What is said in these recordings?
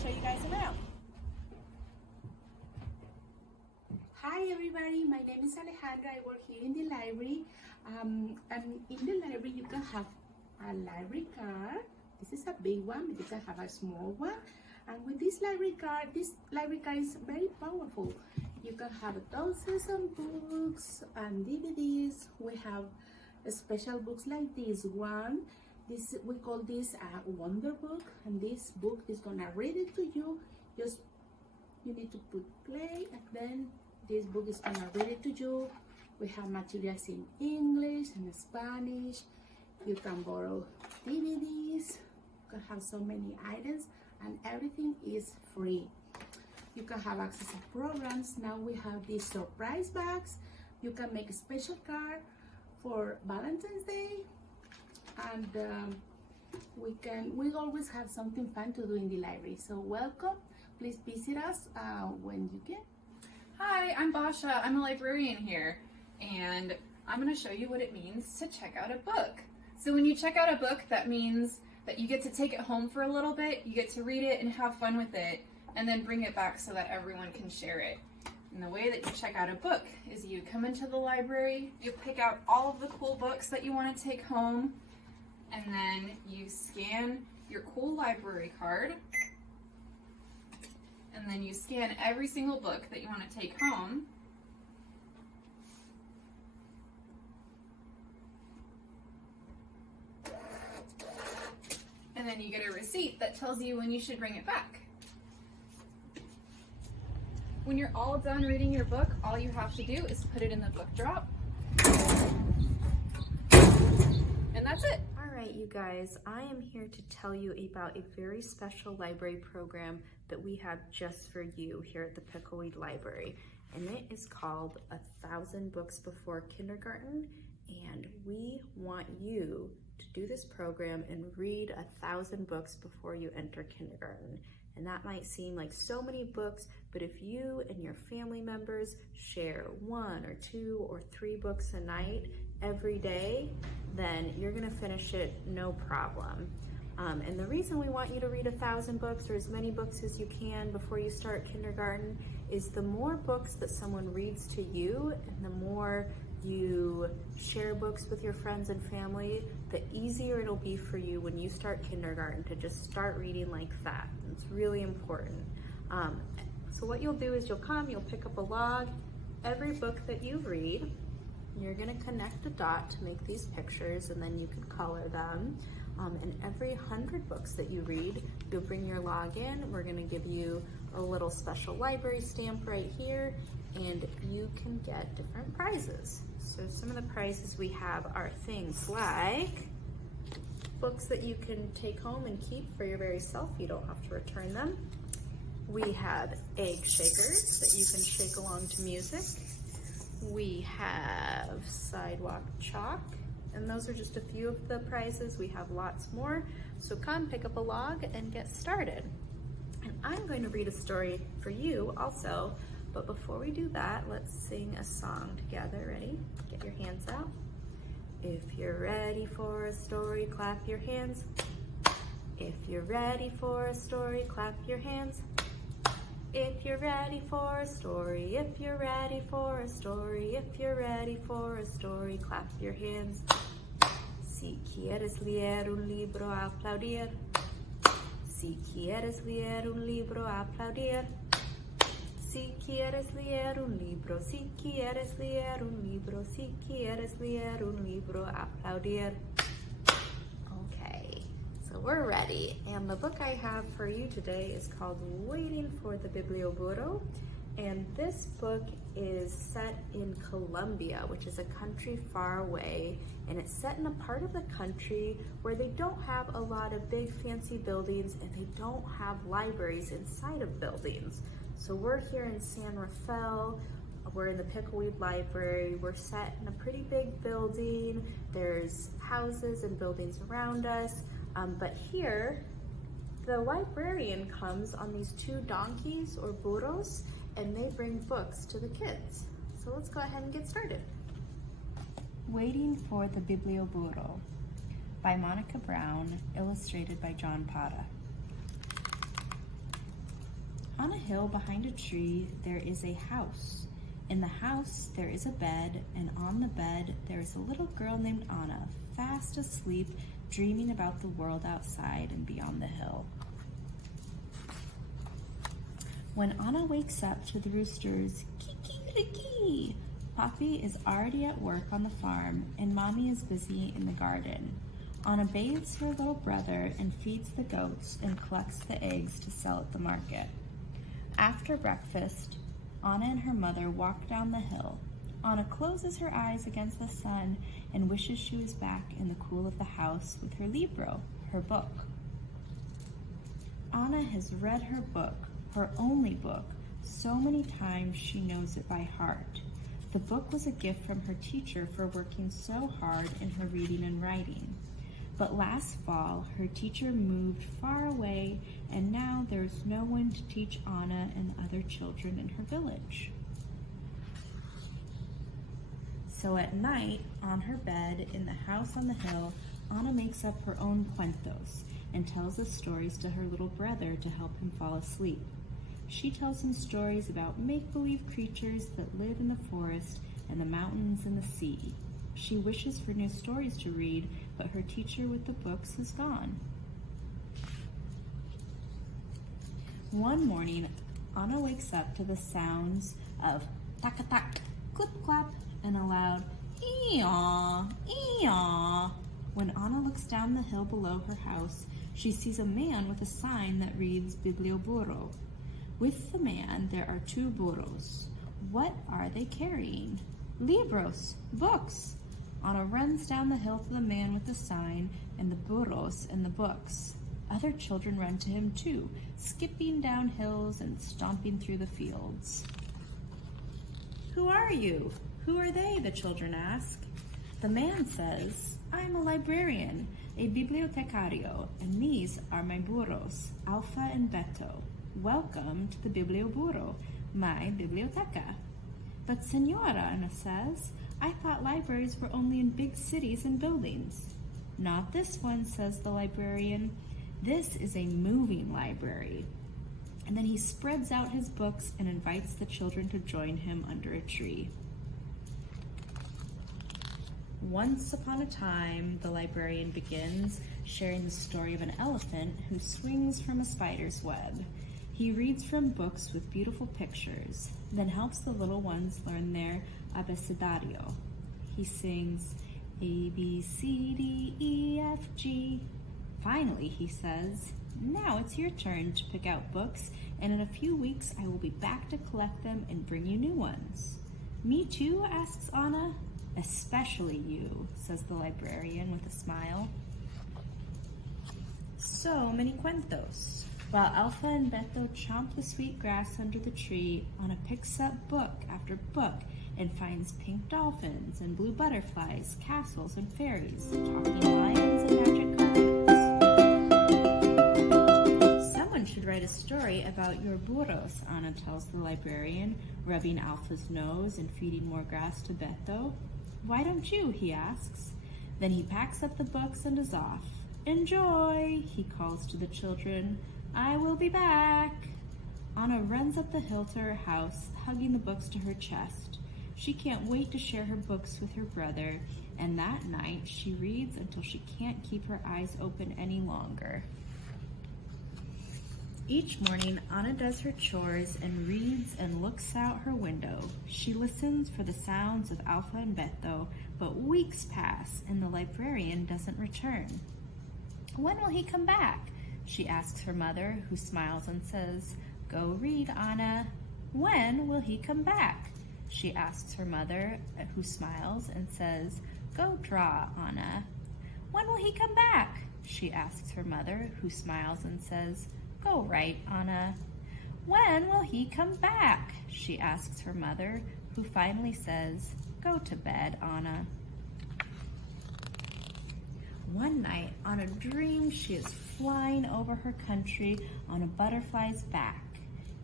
show you guys around. Hi everybody, my name is Alejandra. I work here in the library. And in the library you can have a library card. This is a big one, but you can have a small one. And with this library card is very powerful. You can have dozens of books and DVDs. We have special books like this one. We call this a wonder book, and this book is gonna read it to you. You need to put play, and then this book is gonna read it to you. We have materials in English and Spanish. You can borrow DVDs. You can have so many items, and everything is free. You can have access to programs. Now we have these surprise bags. You can make a special card for Valentine's Day, and we always have something fun to do in the library. So welcome. Please visit us when you can. Hi, I'm Basha. I'm a librarian here, and I'm going to show you what it means to check out a book. So when you check out a book, that means that you get to take it home for a little bit, you get to read it and have fun with it, and then bring it back so that everyone can share it. And the way that you check out a book is you come into the library, you pick out all of the cool books that you want to take home, and then you scan your cool library card, and then you scan every single book that you want to take home. And then you get a receipt that tells you when you should bring it back. When you're all done reading your book, all you have to do is put it in the book drop. And that's it. All right, you guys, I am here to tell you about a very special library program that we have just for you here at the Pickweed Library. And it is called 1,000 Books Before Kindergarten. And we want you to do this program and read 1,000 books before you enter kindergarten. And that might seem like so many books, but if you and your family members share 1 or 2 or 3 books a night every day, then you're gonna finish it no problem. And the reason we want you to read 1,000 books or as many books as you can before you start kindergarten is the more books that someone reads to you and the more you share books with your friends and family, the easier it'll be for you when you start kindergarten to just start reading like that. It's really important. So what you'll do is you'll pick up a log, every book that you read, you're gonna connect a dot to make these pictures, and then you can color them. And every 100 books that you read, you'll bring your log in. We're gonna give you a little special library stamp right here, and you can get different prizes. So some of the prizes we have are things like books that you can take home and keep for your very self. You don't have to return them. We have egg shakers that you can shake along to music. We have sidewalk chalk, and those are just a few of the prizes. We have lots more. So come pick up a log and get started. And I'm going to read a story for you also, but before we do that, let's sing a song together. Ready? Get your hands out. If you're ready for a story, clap your hands. If you're ready for a story, clap your hands. If you're ready for a story, if you're ready for a story, if you're ready for a story, clap your hands. Si quieres leer un libro, aplaudir. Si quieres leer un libro, aplaudir. Si quieres leer un libro, si quieres leer un libro, si quieres leer un libro, aplaudir. Okay, so we're ready. And the book I have for you today is called Waiting for the Biblioburo. And this book is set in Colombia, which is a country far away. And it's set in a part of the country where they don't have a lot of big fancy buildings and they don't have libraries inside of buildings. So we're here in San Rafael, we're in the Pickweed Library, we're set in a pretty big building, there's houses and buildings around us, but here, the librarian comes on these 2 donkeys or burros, and they bring books to the kids. So let's go ahead and get started. Waiting for the Biblioburo by Monica Brown, illustrated by John Pata. On a hill behind a tree, there is a house. In the house, there is a bed, and on the bed, there is a little girl named Anna, fast asleep, dreaming about the world outside and beyond the hill. When Anna wakes up to the rooster's kiki-riki, Poppy is already at work on the farm, and Mommy is busy in the garden. Anna bathes her little brother and feeds the goats and collects the eggs to sell at the market. After breakfast, Anna and her mother walk down the hill. Anna closes her eyes against the sun and wishes she was back in the cool of the house with her libro, her book. Anna has read her book, her only book, so many times she knows it by heart. The book was a gift from her teacher for working so hard in her reading and writing. But last fall, her teacher moved far away, and now there's no one to teach Anna and the other children in her village. So at night, on her bed in the house on the hill, Anna makes up her own cuentos and tells the stories to her little brother to help him fall asleep. She tells him stories about make-believe creatures that live in the forest and the mountains and the sea. She wishes for new stories to read, but her teacher with the books is gone. One morning, Anna wakes up to the sounds of tak-a-tak, clip-clap, and a loud ee-aw, ee-aw. When Anna looks down the hill below her house, she sees a man with a sign that reads Biblioburo. With the man, there are 2 burros. What are they carrying? Libros, books. Anna runs down the hill to the man with the sign and the burros and the books. Other children run to him too, skipping down hills and stomping through the fields. Who are you? Who are they? The children ask. The man says, I'm a librarian, a bibliotecario, and these are my burros, Alpha and Beto. Welcome to the Biblioburo, my biblioteca. But Senora, Anna says, I thought libraries were only in big cities and buildings. Not this one, says the librarian. This is a moving library. And then he spreads out his books and invites the children to join him under a tree. Once upon a time, the librarian begins, sharing the story of an elephant who swings from a spider's web. He reads from books with beautiful pictures, then helps the little ones learn their abecedario. He sings A, B, C, D, E, F, G. Finally, he says, now it's your turn to pick out books, and in a few weeks I will be back to collect them and bring you new ones. Me too, asks Anna. Especially you, says the librarian with a smile. So many cuentos. While Alpha and Beto chomp the sweet grass under the tree, Anna picks up book after book and finds pink dolphins and blue butterflies, castles and fairies, talking lions and magic carpets. Someone should write a story about your burros, Anna tells the librarian, rubbing Alpha's nose and feeding more grass to Beto. Why don't you? He asks. Then he packs up the books and is off. Enjoy, he calls to the children. I will be back. Anna runs up the hill to her house, hugging the books to her chest. She can't wait to share her books with her brother, and that night she reads until she can't keep her eyes open any longer. Each morning, Anna does her chores and reads and looks out her window. She listens for the sounds of Alpha and Beto, but weeks pass and the librarian doesn't return. When will he come back? She asks her mother, who smiles and says, Go read, Anna. When will he come back? She asks her mother, who smiles and says, Go draw, Anna. When will he come back? She asks her mother, who smiles and says, Go write, Anna. When will he come back? She asks her mother, who finally says, Go to bed, Anna. One night, Anna dreams she is flying over her country on a butterfly's back.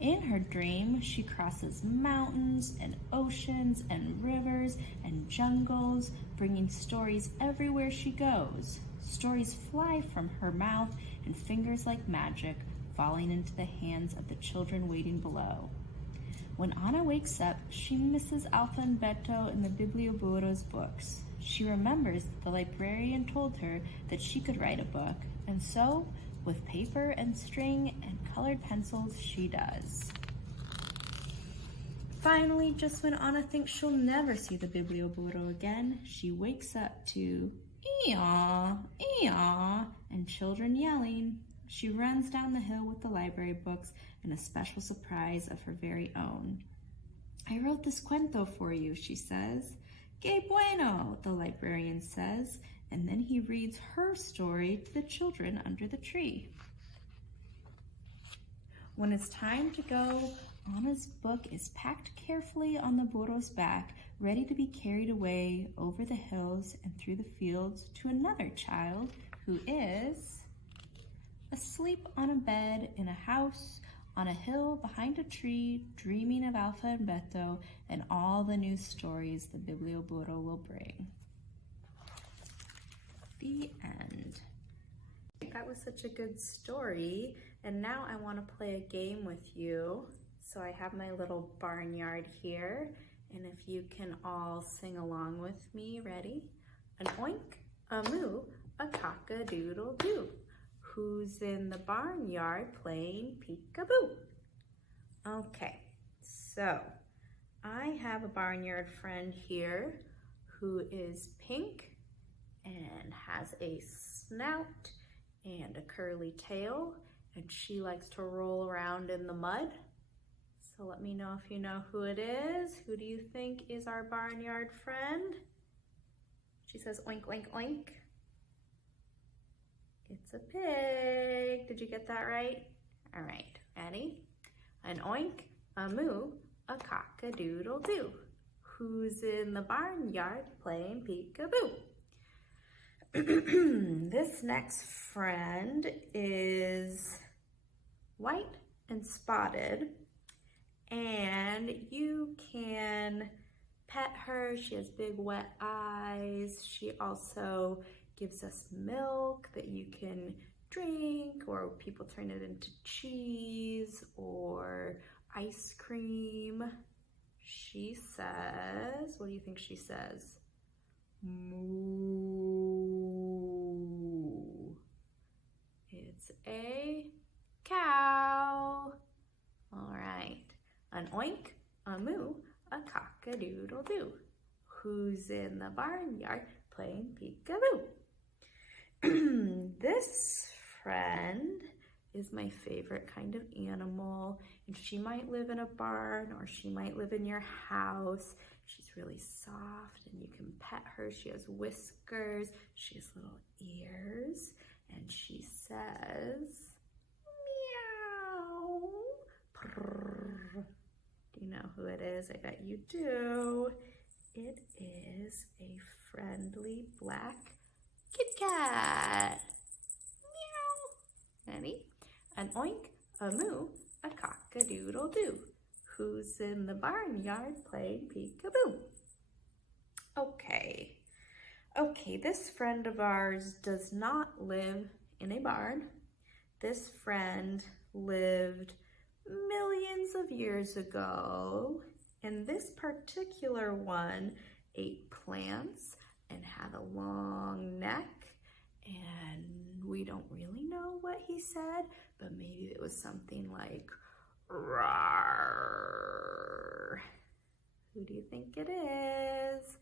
In her dream, she crosses mountains and oceans and rivers and jungles, bringing stories everywhere she goes. Stories fly from her mouth and fingers like magic, falling into the hands of the children waiting below. When Anna wakes up, she misses Alpha and Beto in the Biblioburo's books. She remembers that the librarian told her that she could write a book, and so, with paper and string and colored pencils, she does. Finally, just when Anna thinks she'll never see the Biblioburo again, she wakes up to ee-aw, ee-aw, and children yelling. She runs down the hill with the library books and a special surprise of her very own. "I wrote this cuento for you," she says. "Que bueno," the librarian says, and then he reads her story to the children under the tree. When it's time to go, Anna's book is packed carefully on the burro's back, ready to be carried away over the hills and through the fields to another child who is asleep on a bed in a house on a hill behind a tree, dreaming of Alpha and Beto and all the new stories the Biblioburo will bring. The end. That was such a good story, and now I want to play a game with you. So I have my little barnyard here, and if you can all sing along with me, ready? An oink, a moo, a cock-a-doodle-doo. Who's in the barnyard playing peekaboo? Okay, so I have a barnyard friend here who is pink and has a snout and a curly tail, and she likes to roll around in the mud. So let me know if you know who it is. Who do you think is our barnyard friend? She says oink, oink, oink. It's a pig. Did you get that right? All right, ready? An oink, a moo, a cock-a-doodle-doo. Who's in the barnyard playing peekaboo? This next friend is white and spotted, and you can pet her. She has big wet eyes. She also gives us milk that you can drink, or people turn it into cheese or ice cream. She says, what do you think she says? Moo. It's a cow. All right. An oink, a moo, a cock-a-doodle-doo. Who's in the barnyard playing peekaboo? This friend is my favorite kind of animal, and she might live in a barn or she might live in your house. She's really soft and you can pet her. She has whiskers, she has little ears, and she says, meow. Purr. Do you know who it is? I bet you do. It is a friendly black Kit Kat. Meow. Ready? An oink, a moo, a cock-a-doodle-doo. Who's in the barnyard playing peekaboo? Okay, this friend of ours does not live in a barn. This friend lived millions of years ago, and this particular one ate plants and had a long neck, and we don't really know what he said, but maybe it was something like roar. Who do you think it is?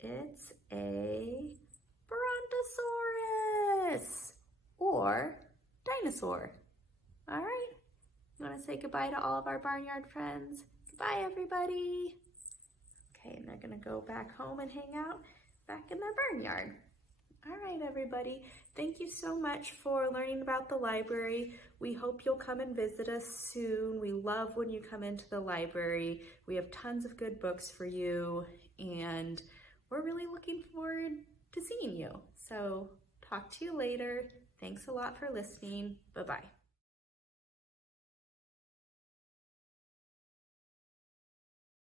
It's a brontosaurus or dinosaur. All right, you want to say goodbye to all of our barnyard friends? Goodbye, everybody. Okay, and they're gonna go back home and hang out back in their barnyard. All right, everybody. Thank you so much for learning about the library. We hope you'll come and visit us soon. We love when you come into the library. We have tons of good books for you, and we're really looking forward to seeing you. So talk to you later. Thanks a lot for listening. Bye-bye.